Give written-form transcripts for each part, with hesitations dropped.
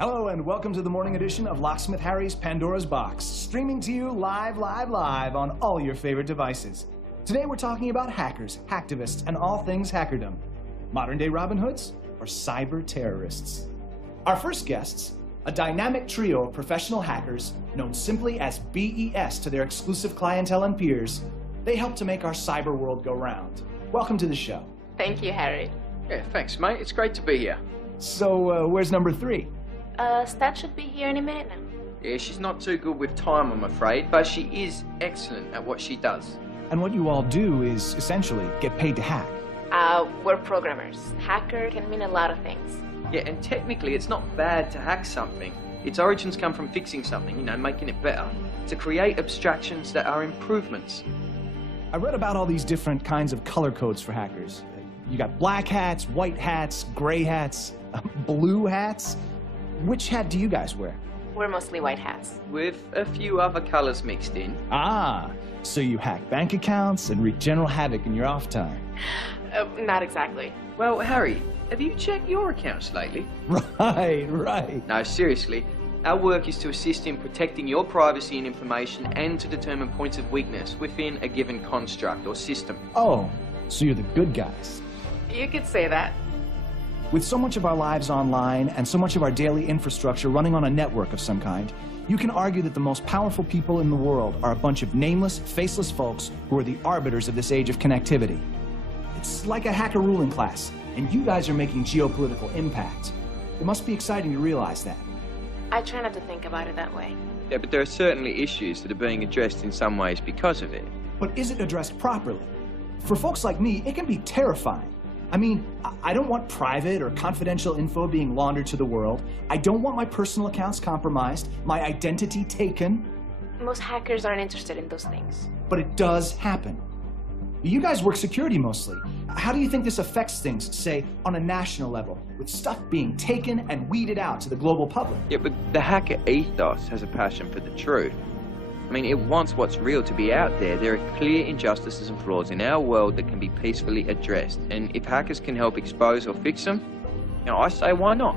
Hello and welcome to the morning edition of Locksmith Harry's Pandora's Box, streaming to you live on all your favorite devices. Today we're talking about hackers, hacktivists, and all things hackerdom. Modern-day Robin Hoods or cyber terrorists? Our first guests, a dynamic trio of professional hackers known simply as BES to their exclusive clientele and peers. They help to make our cyber world go round. Welcome to the show. Thank you, Harry. Yeah, thanks, mate. It's great to be here. So, where's number 3? Stat should be here any minute now. Yeah, she's not too good with time, I'm afraid, but she is excellent at what she does. And what you all do is, essentially, get paid to hack. We're programmers. Hacker can mean a lot of things. Yeah, and technically it's not bad to hack something. Its origins come from fixing something, making it better. To create abstractions that are improvements. I read about all these different kinds of color codes for hackers. You got black hats, white hats, gray hats, blue hats. Which hat do you guys wear? We're mostly white hats. With a few other colors mixed in. Ah, so you hack bank accounts and wreak general havoc in your off time. Not exactly. Well, Harry, have you checked your accounts lately? Right. No, seriously. Our work is to assist in protecting your privacy and information and to determine points of weakness within a given construct or system. Oh, so you're the good guys. You could say that. With so much of our lives online and so much of our daily infrastructure running on a network of some kind, you can argue that the most powerful people in the world are a bunch of nameless, faceless folks who are the arbiters of this age of connectivity. It's like a hacker ruling class, and you guys are making geopolitical impact. It must be exciting to realize that. I try not to think about it that way. Yeah, but there are certainly issues that are being addressed in some ways because of it. But is it addressed properly? For folks like me, it can be terrifying. I mean, I don't want private or confidential info being laundered to the world. I don't want my personal accounts compromised, my identity taken. Most hackers aren't interested in those things. But it does happen. You guys work security mostly. How do you think this affects things, say, on a national level, with stuff being taken and weeded out to the global public? Yeah, but the hacker ethos has a passion for the truth. I mean, it wants what's real to be out there. There are clear injustices and flaws in our world that can be peacefully addressed. And if hackers can help expose or fix them, I say why not?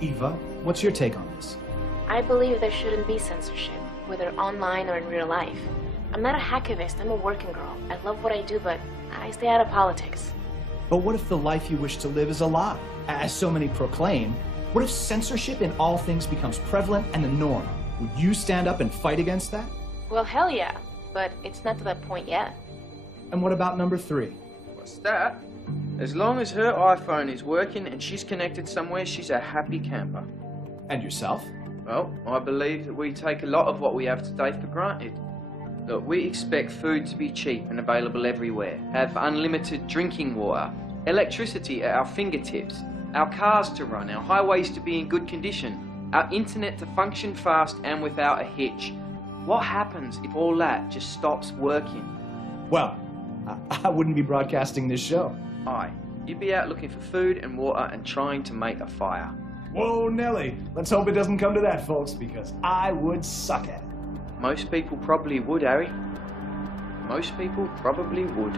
Eva, what's your take on this? I believe there shouldn't be censorship, whether online or in real life. I'm not a hacktivist, I'm a working girl. I love what I do, but I stay out of politics. But what if the life you wish to live is a lie, as so many proclaim? What if censorship in all things becomes prevalent and the norm? Would you stand up and fight against that? Well, hell yeah, but it's not to that point yet. And what about number 3? What's that? As long as her iPhone is working and she's connected somewhere, she's a happy camper. And yourself? Well, I believe that we take a lot of what we have today for granted. Look, we expect food to be cheap and available everywhere, have unlimited drinking water, electricity at our fingertips, our cars to run, our highways to be in good condition, our internet to function fast and without a hitch. What happens if all that just stops working? Well, I wouldn't be broadcasting this show. Aye, you'd be out looking for food and water and trying to make a fire. Whoa, Nelly. Let's hope it doesn't come to that, folks, because I would suck at it. Most people probably would, Harry. Most people probably would.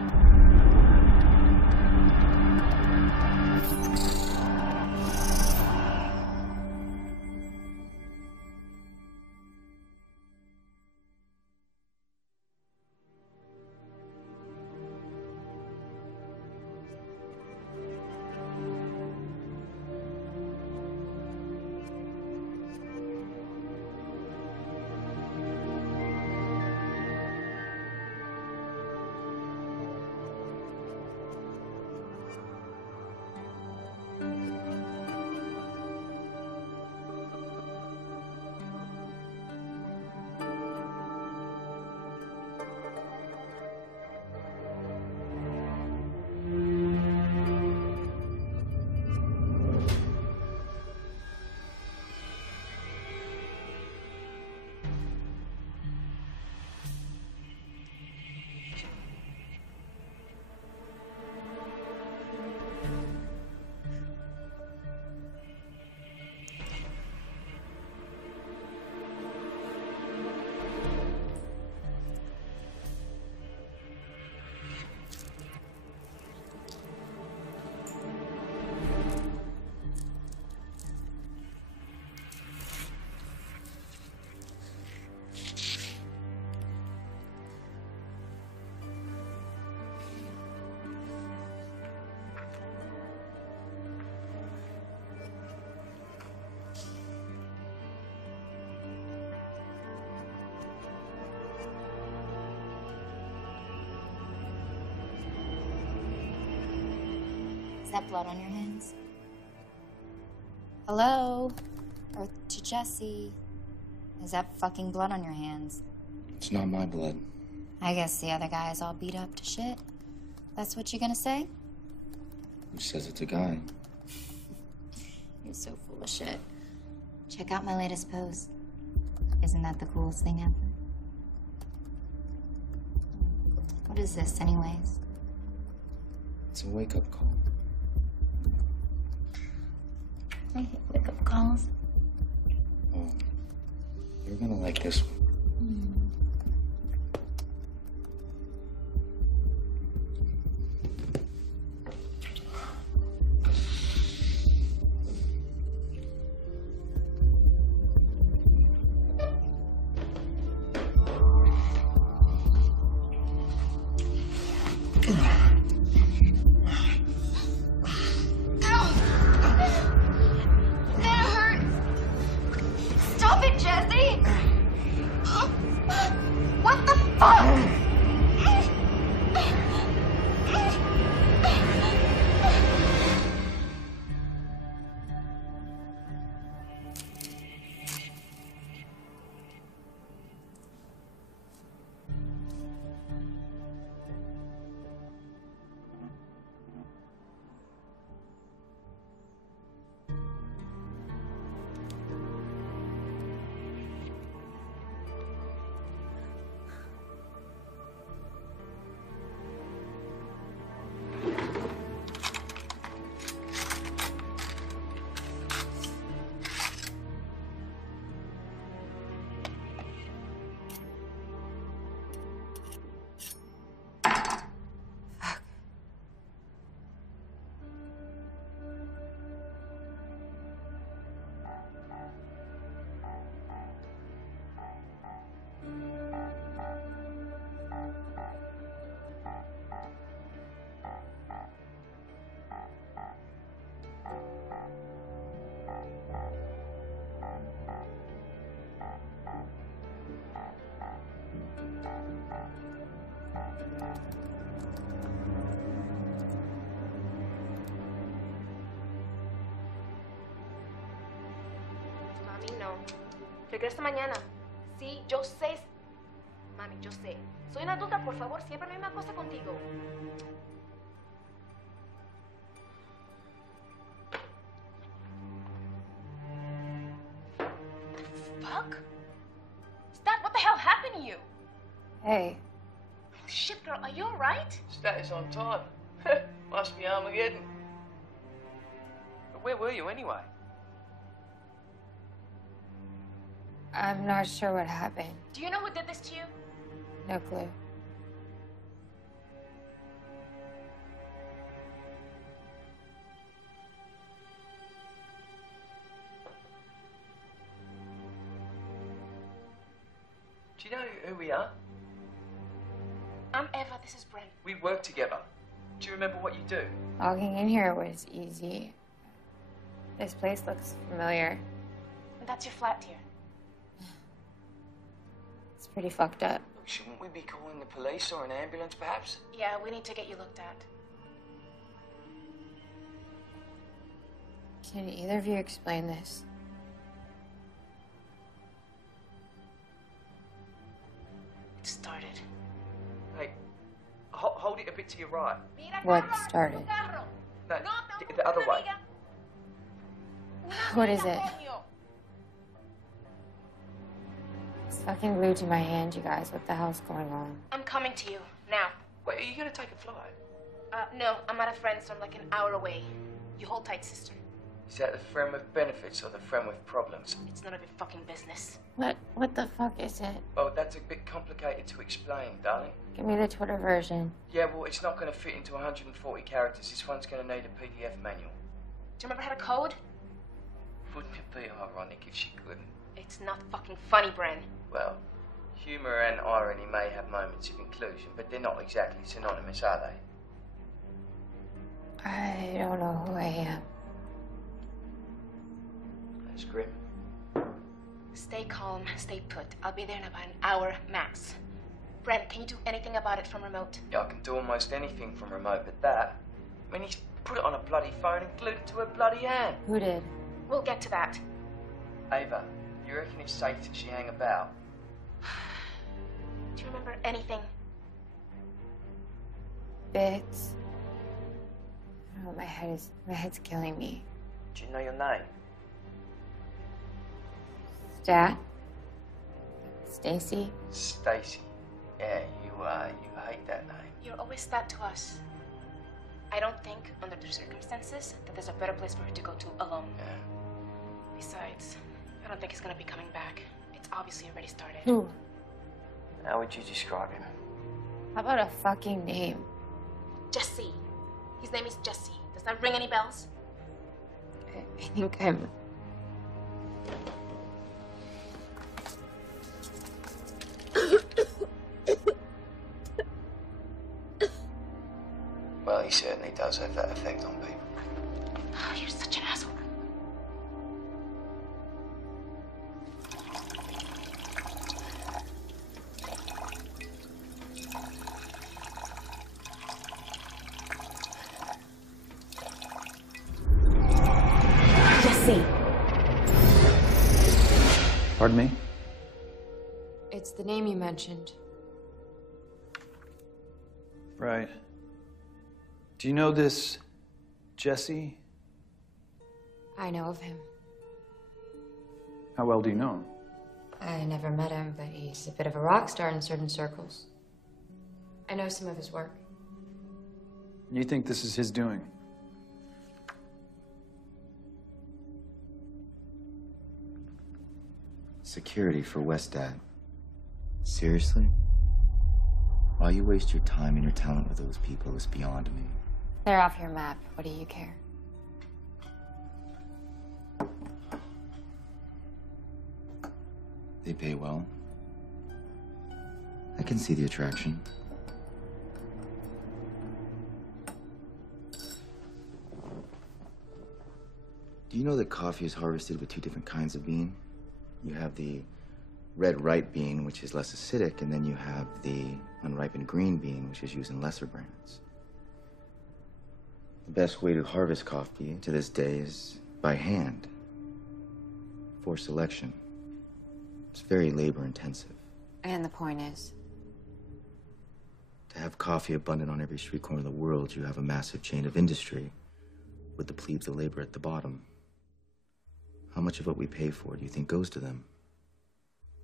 that blood on your hands? Hello? Or to Jesse? Is that fucking blood on your hands? It's not my blood. I guess the other guy is all beat up to shit. That's what you're gonna say? Who says it's a guy? You're so full of shit. Check out my latest post. Isn't that the coolest thing ever? What is this, anyways? It's a wake-up call. I hate wake-up calls. Oh, you're gonna like this one. No. Regresa mañana. Sí, yo sé. Mami, yo sé. Soy una adulta, por favor. Siempre la misma cosa contigo. Fuck? Stat, what the hell happened to you? Hey. Holy shit, girl. Are you alright? Stat is on time. Must be Armageddon. But where were you anyway? I'm not sure what happened. Do you know who did this to you? No clue. Do you know who we are? I'm Eva. This is Brent. We work together. Do you remember what you do? Walking in here was easy. This place looks familiar. And that's your flat, dear. It's pretty fucked up. Shouldn't we be calling the police or an ambulance, perhaps? Yeah, we need to get you looked at. Can either of you explain this? It started. Hey, hold it a bit to your right. What started? No, the other way. What is it? It's fucking glued to my hand, you guys. What the hell's going on? I'm coming to you, now. Wait, are you gonna take a flight? No, I'm at a friend's, so I'm like an hour away. You hold tight, sister. Is that the friend with benefits or the friend with problems? It's none of your fucking business. What the fuck is it? Oh, that's a bit complicated to explain, darling. Give me the Twitter version. Yeah, well, it's not gonna fit into 140 characters. This one's gonna need a PDF manual. Do you remember how to code? Wouldn't it be ironic if she couldn't? It's not fucking funny, Bren. Well, humour and irony may have moments of inclusion, but they're not exactly synonymous, are they? I don't know who I am. That's grim. Stay calm, stay put. I'll be there in about an hour max. Bren, can you do anything about it from remote? Yeah, I can do almost anything from remote, but that... I mean, put it on a bloody phone and glued it to her bloody hand. Who did? We'll get to that. Ava, you reckon it's safe that she hang about? Do you remember anything? Bits. Oh, my head's killing me. Do you know your name? Stat? Stacy? Stacy. Yeah, you hate that name. You're always that to us. I don't think, under the circumstances, that there's a better place for her to go to alone. Yeah. Besides, I don't think he's gonna be coming back. It's obviously already started. Who? How would you describe him? How about a fucking name? Jesse. His name is Jesse. Does that ring any bells? I think I'm... Well, he certainly does have that effect on people. You're such an asshole. Jesse. Pardon me? It's the name you mentioned. Right. Do you know this Jesse? I know of him. How well do you know him? I never met him, but he's a bit of a rock star in certain circles. I know some of his work. You think this is his doing? Security for Westad. Seriously? Why you waste your time and your talent with those people is beyond me. They're off your map. What do you care? They pay well. I can see the attraction. Do you know that coffee is harvested with two different kinds of bean? You have the red ripe bean, which is less acidic, and then you have the unripened green bean, which is used in lesser brands. The best way to harvest coffee to this day is by hand, for selection. It's very labor intensive. And the point is? To have coffee abundant on every street corner of the world, you have a massive chain of industry with the plebes of labor at the bottom. How much of what we pay for do you think goes to them?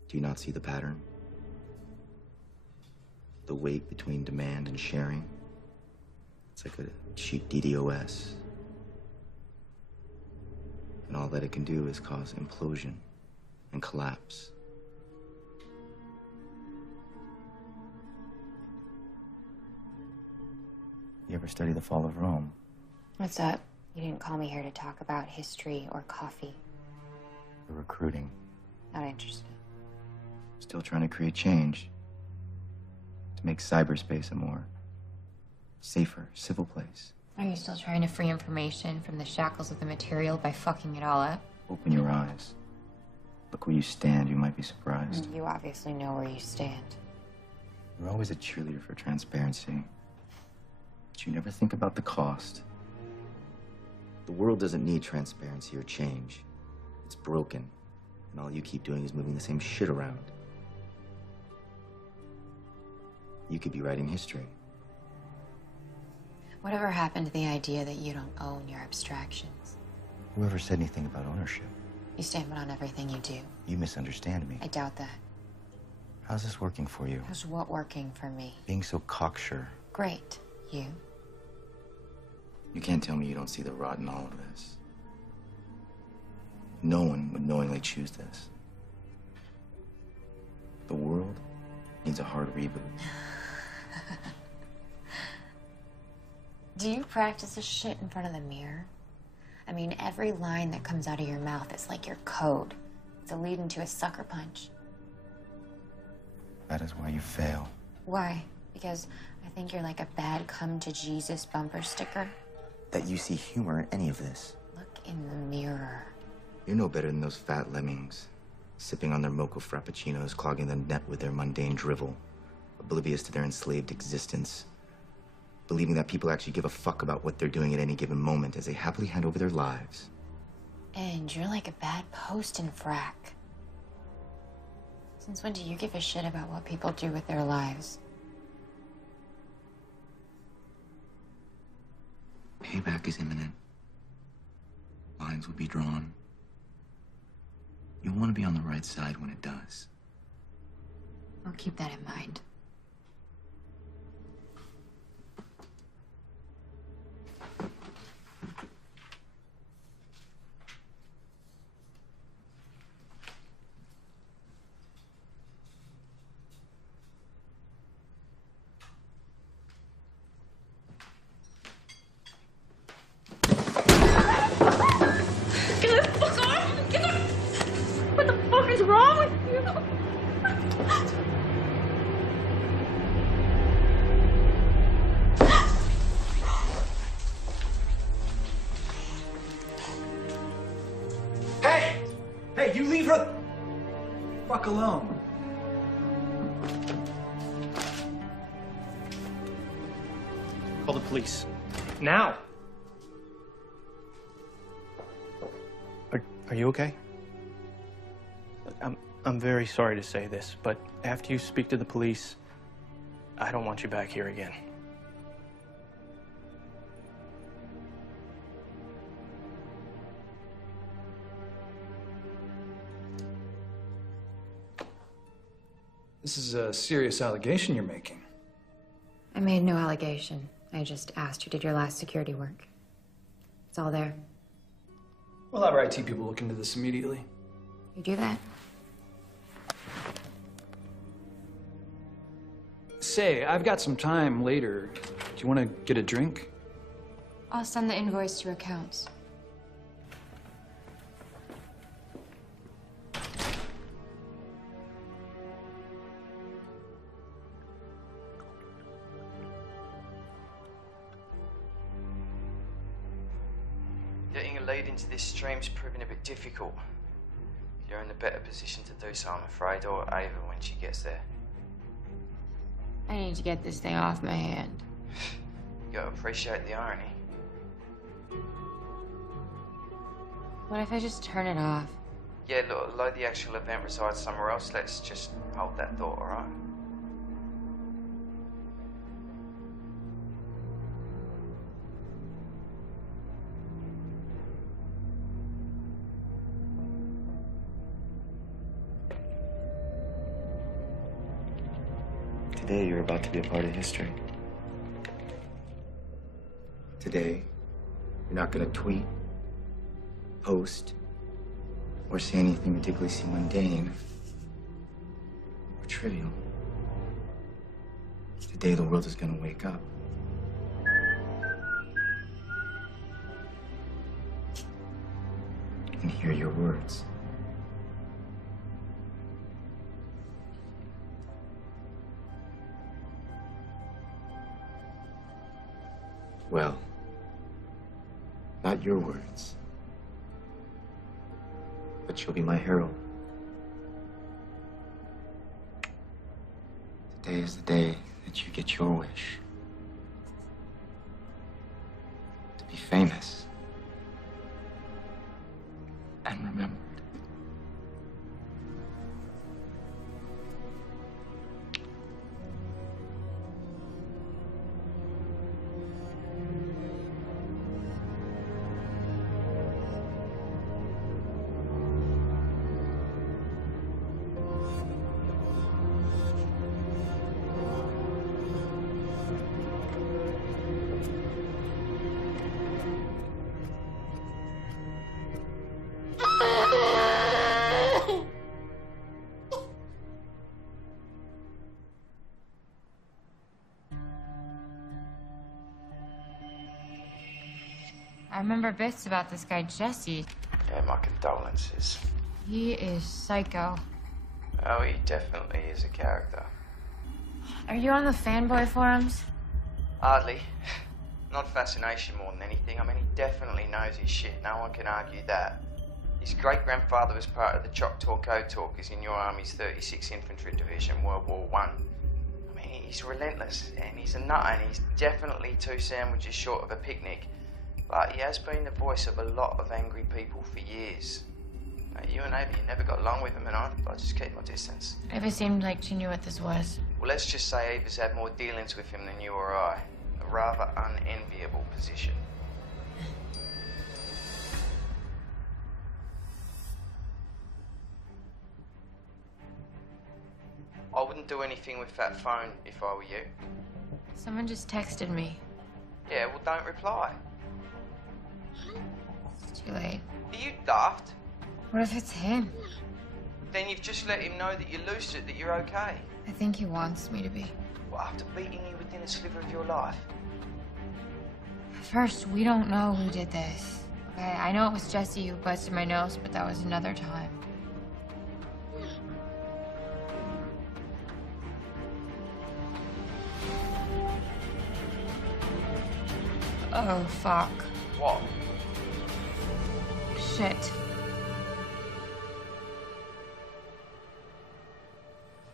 Do you not see the pattern? The weight between demand and sharing? It's like a cheap DDoS. And all that it can do is cause implosion and collapse. You ever study the fall of Rome? What's up? You didn't call me here to talk about history or coffee. The recruiting. Not interested. Still trying to create change. To make cyberspace a more safer, civil place. Are you still trying to free information from the shackles of the material by fucking it all up? Open your eyes. Look where you stand, you might be surprised. You obviously know where you stand. You're always a cheerleader for transparency. But you never think about the cost. The world doesn't need transparency or change. It's broken. And all you keep doing is moving the same shit around. You could be writing history. Whatever happened to the idea that you don't own your abstractions? Whoever said anything about ownership? You stamp it on everything you do. You misunderstand me. I doubt that. How's this working for you? How's what working for me? Being so cocksure. Great. You? You can't tell me you don't see the rot in all of this. No one would knowingly choose this. The world needs a hard reboot. Do you practice this shit in front of the mirror? I mean, every line that comes out of your mouth is like your code. It's a lead into a sucker punch. That is why you fail. Why? Because I think you're like a bad come to Jesus bumper sticker? That you see humor in any of this. Look in the mirror. You're no better than those fat lemmings, sipping on their mocha frappuccinos, clogging the net with their mundane drivel, oblivious to their enslaved existence. believing that people actually give a fuck about what they're doing at any given moment as they happily hand over their lives. And you're like a bad post in frack. Since when do you give a shit about what people do with their lives? Payback is imminent. Lines will be drawn. You'll want to be on the right side when it does. I'll keep that in mind. Hey, you leave her fuck alone. Call the police. Now! Are you okay? I'm very sorry to say this, but after you speak to the police, I don't want you back here again. This is a serious allegation you're making. I made no allegation. I just asked who did your last security work. It's all there. We'll have our IT people look into this immediately. You do that. Say, I've got some time later. Do you want to get a drink? I'll send the invoice to accounts. Getting a lead into this stream's proving a bit difficult. You're in a better position to do so, I'm afraid, or Ava when she gets there. I need to get this thing off my hand. You gotta appreciate the irony. What if I just turn it off? Yeah, look, although the actual event resides somewhere else, let's just hold that thought, alright? Today, you're about to be a part of history. Today, you're not gonna tweet, post, or say anything ridiculously mundane or trivial. Today, the world is gonna wake up. And hear your words. Well, not your words, but you'll be my herald. Today is the day that you get your wish. To be famous and remembered. I remember bits about this guy, Jesse. Yeah, my condolences. He is psycho. Oh, he definitely is a character. Are you on the fanboy forums? Hardly. Not fascination more than anything. I mean, he definitely knows his shit. No one can argue that. His great-grandfather was part of the Choctaw Code Talkers in your Army's 36th Infantry Division, World War I. I mean, he's relentless, and he's a nut, and he's definitely 2 sandwiches short of a picnic. But he has been the voice of a lot of angry people for years. You and Ava, you never got along with him, and I just keep my distance. Ava seemed like she knew what this was. Well, let's just say Ava's had more dealings with him than you or I. A rather unenviable position. I wouldn't do anything with that phone if I were you. Someone just texted me. Yeah, well, don't reply. It's too late. Are you daft? What if it's him? Then you've just let him know that you're lucid, that you're okay. I think he wants me to be. Well, after beating you within a sliver of your life? First, we don't know who did this. Okay, I know it was Jesse who busted my nose, but that was another time. Oh, fuck. What? Shit.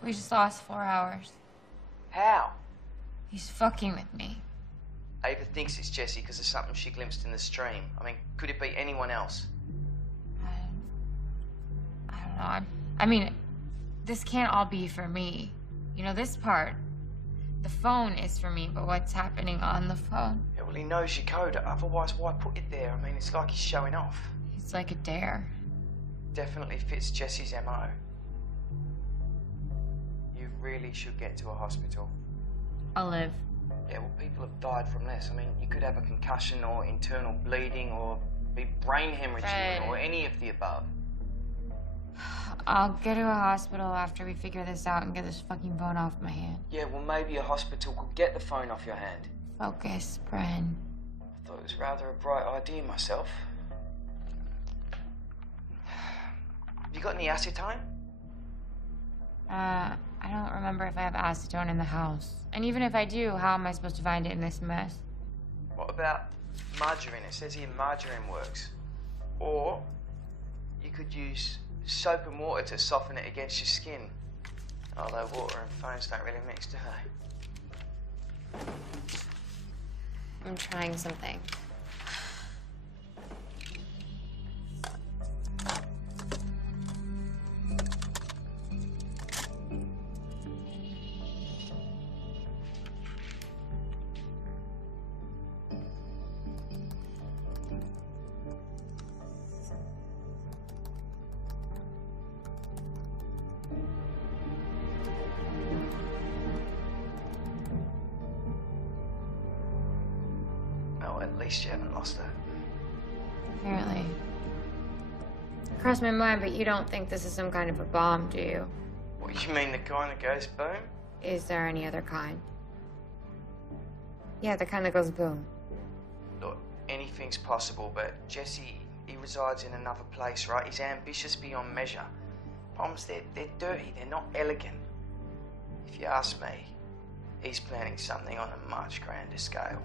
We just lost 4 hours. How? He's fucking with me. Ava thinks it's Jesse because of something she glimpsed in the stream. I mean, could it be anyone else? I don't know. I mean, this can't all be for me. You know, this part, the phone is for me, but what's happening on the phone? Yeah, well, he knows your code. Otherwise, why put it there? I mean, it's like he's showing off. It's like a dare. Definitely fits Jesse's MO. You really should get to a hospital. I'll live. Yeah, well, people have died from this. I mean, you could have a concussion or internal bleeding or be brain hemorrhaging or any of the above. I'll get to a hospital after we figure this out and get this fucking phone off my hand. Yeah, well, maybe a hospital could get the phone off your hand. Focus, Bren. I thought it was rather a bright idea myself. You got any acetone? I don't remember if I have acetone in the house. And even if I do, how am I supposed to find it in this mess? What about margarine? It says here margarine works. Or you could use soap and water to soften it against your skin. Although water and phones don't really mix, do they? I'm trying something. At least you haven't lost her. Apparently. It crossed my mind, but you don't think this is some kind of a bomb, do you? What, you mean the kind that goes boom? Is there any other kind? Yeah, the kind that goes boom. Look, anything's possible, but Jesse, he resides in another place, right? He's ambitious beyond measure. Bombs, they're dirty, they're not elegant. If you ask me, he's planning something on a much grander scale.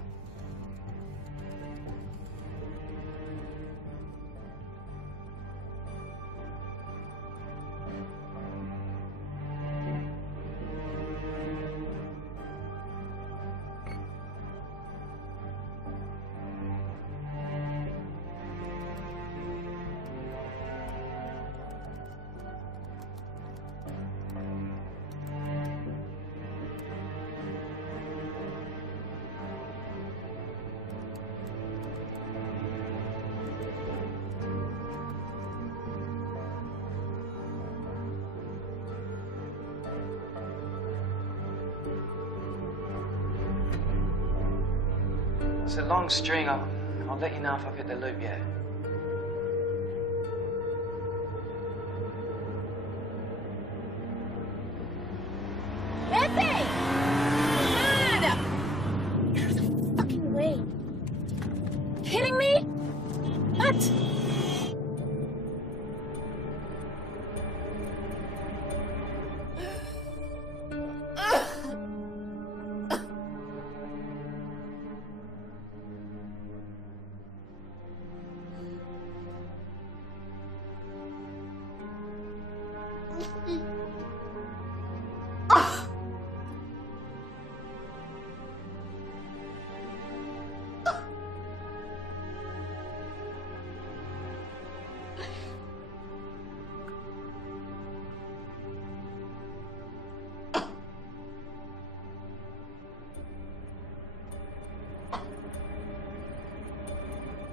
It's a long string. I'll let you know if I've hit the loop yet. Missy! God! There's no fucking way. Kidding me? What?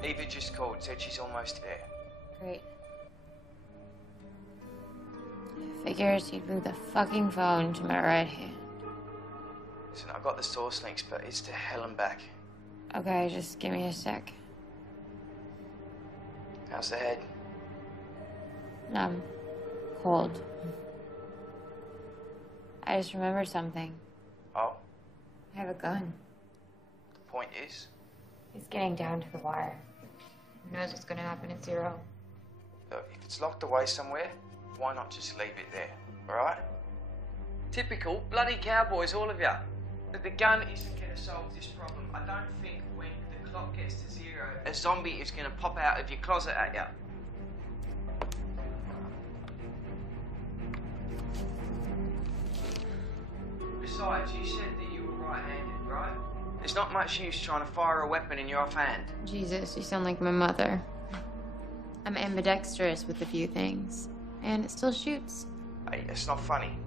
Eva just called, said she's almost there. Great. Figured he'd move the fucking phone to my right hand. Listen, I got the source links, but it's to hell and back. Okay, just give me a sec. How's the head? Numb. Cold. I just remembered something. Oh? I have a gun. The point is? He's getting down to the wire. Who knows what's gonna happen at 0? Look, if it's locked away somewhere, why not just leave it there, alright? Typical bloody cowboys, all of ya. But the gun isn't gonna solve this problem. I don't think when the clock gets to 0, a zombie is gonna pop out of your closet at ya. Besides, you said that you were right-handed, right? There's not much use trying to fire a weapon in your offhand. Jesus, you sound like my mother. I'm ambidextrous with a few things, and it still shoots. Hey, it's not funny.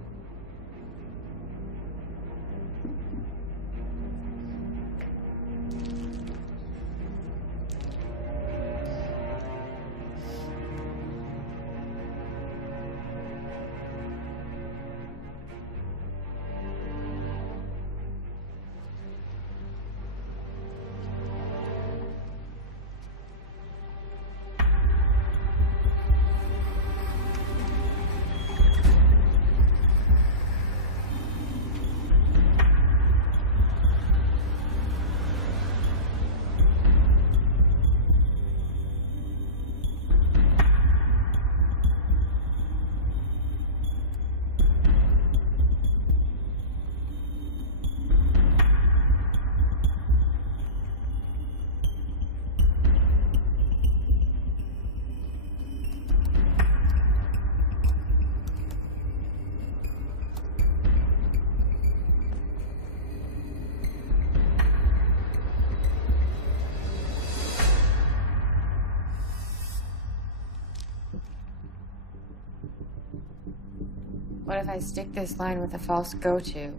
What if I stick this line with a false go-to?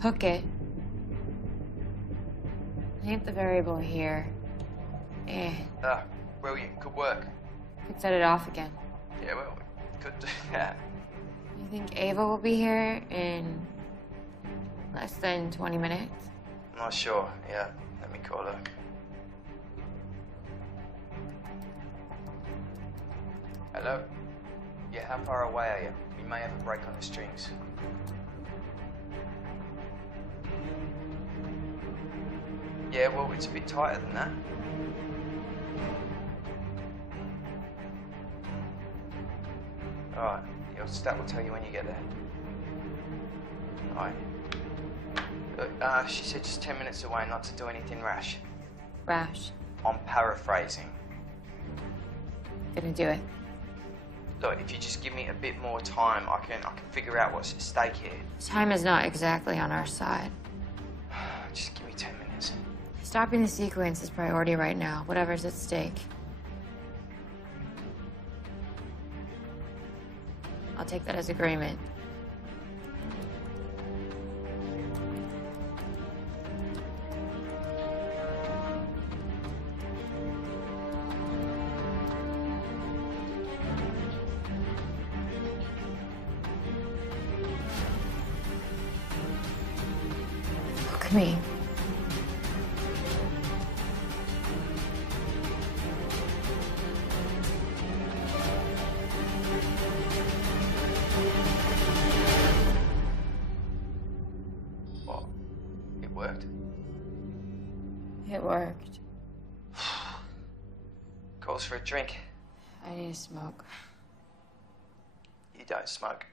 Hook it. Paint the variable here. Brilliant. Could work. Could set it off again. Yeah, well, we could do that. You think Ava will be here in less than 20 minutes? I'm not sure. Yeah, let me call her. Hello? Yeah, how far away are you? We may have a break on the strings. Yeah, well, it's a bit tighter than that. Alright, your stat will tell you when you get there. Alright. Look, she said just 10 minutes away, not to do anything rash. Rash. I'm paraphrasing. Gonna do it. Look, if you just give me a bit more time, I can figure out what's at stake here. Time is not exactly on our side. Just give me 10 minutes. Stopping the sequence is priority right now, whatever's at stake. I'll take that as agreement. Look at me. What? It worked? It worked. Calls for a drink. I need a smoke. You don't smoke.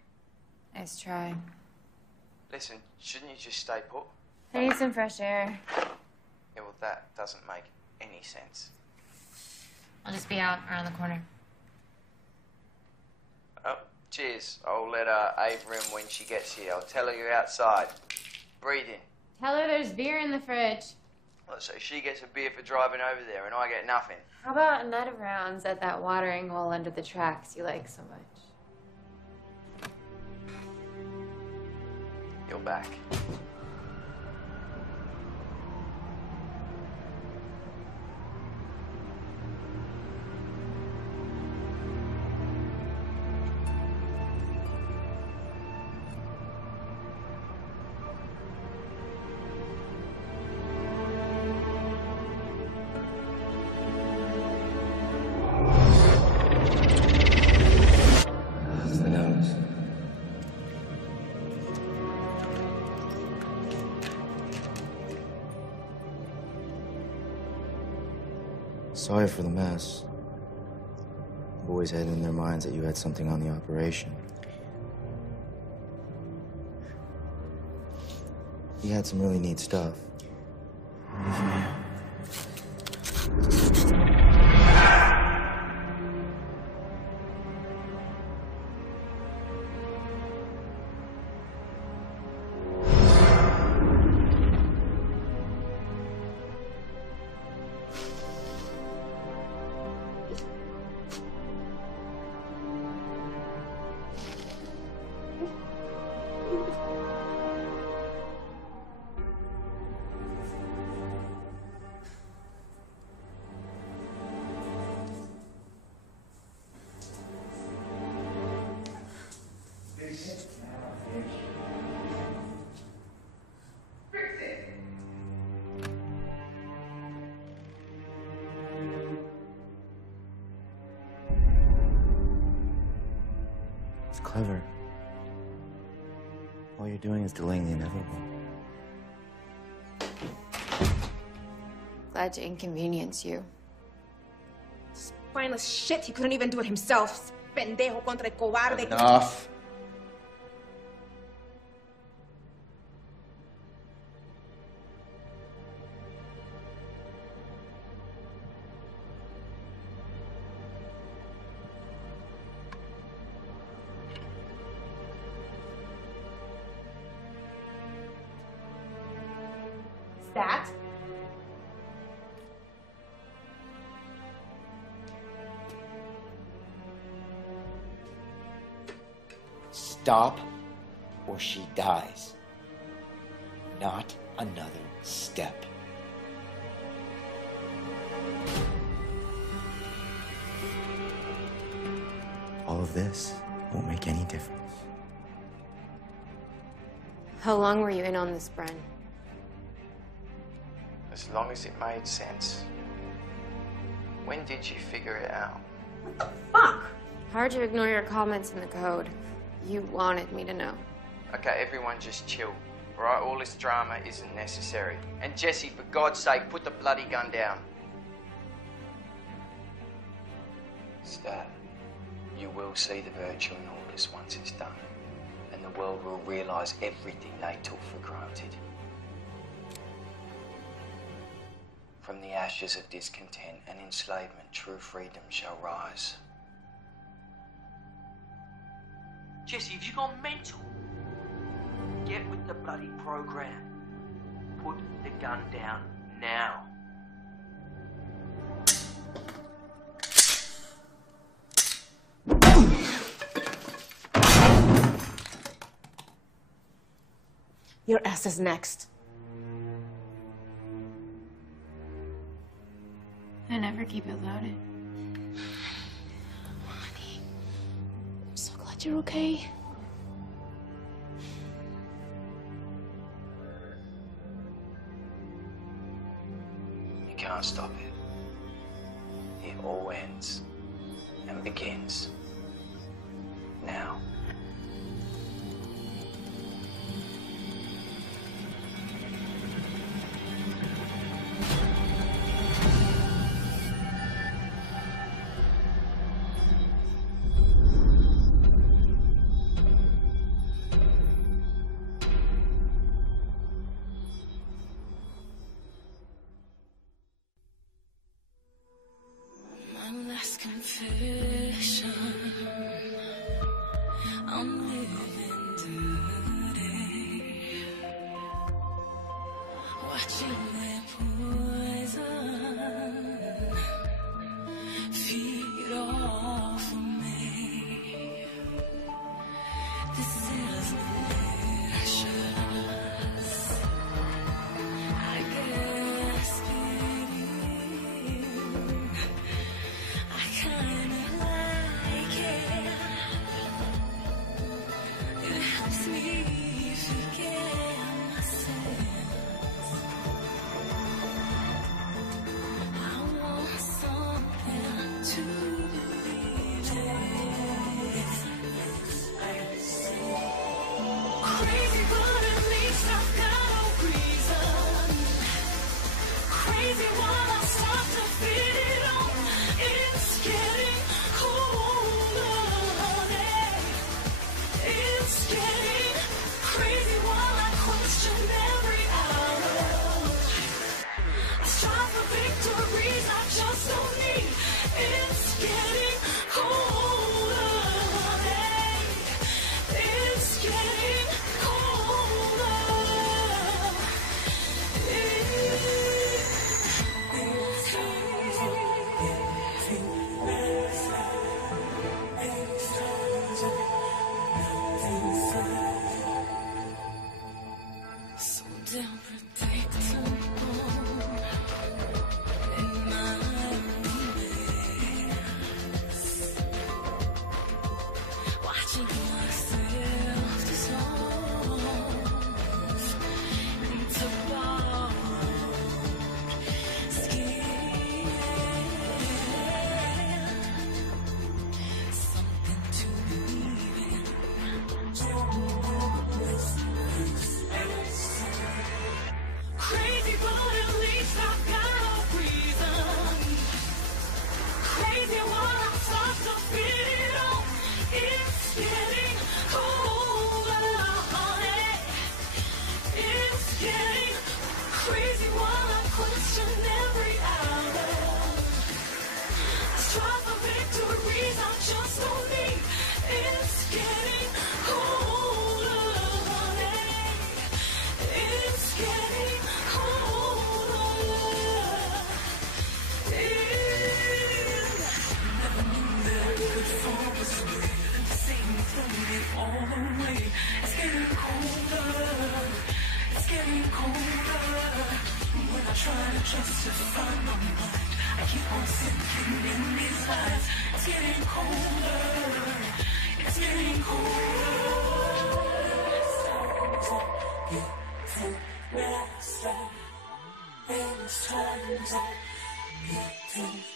Nice try. Listen, shouldn't you just stay put? I need some fresh air. Yeah, well, that doesn't make any sense. I'll just be out around the corner. Oh, cheers. I'll let Ava in when she gets here. I'll tell her you're outside. Breathing. Tell her there's beer in the fridge. Well, so she gets a beer for driving over there and I get nothing. How about a night of rounds at that watering hole under the tracks you like so much? You're back. Sorry for the mess. The boys had in their minds that you had something on the operation. He had some really neat stuff. It's clever. All you're doing is delaying the inevitable. Glad to inconvenience you. Spineless shit, he couldn't even do it himself. Pendejo contra el cobarde. Enough. That? Stop, or she dies. Not another step. All of this won't make any difference. How long were you in on this, Bren? As long as it made sense. When did you figure it out? Fuck! Hard to ignore your comments in the code. You wanted me to know. Okay, everyone just chill. All right, all this drama isn't necessary. And Jesse, for God's sake, put the bloody gun down. Stat, you will see the virtue in all this once it's done. And the world will realize everything they took for granted. From the ashes of discontent and enslavement, true freedom shall rise. Jesse, have you gone mental? Get with the bloody program. Put the gun down now. Your ass is next. I never keep it loaded. Honey, I'm so glad you're okay. You can't stop it. It all ends and begins now. Last confession, I'm living dirty, watching their poison feed off of me. This is malicious, I guess kinda like it. It helps me forget my sins. fall asleep. The same throwing it all away. It's getting colder. It's getting colder. When I try to justify my mind, I keep on sinking in these lies. It's getting colder. It's getting colder. It's time to get to rest. When it's time to get to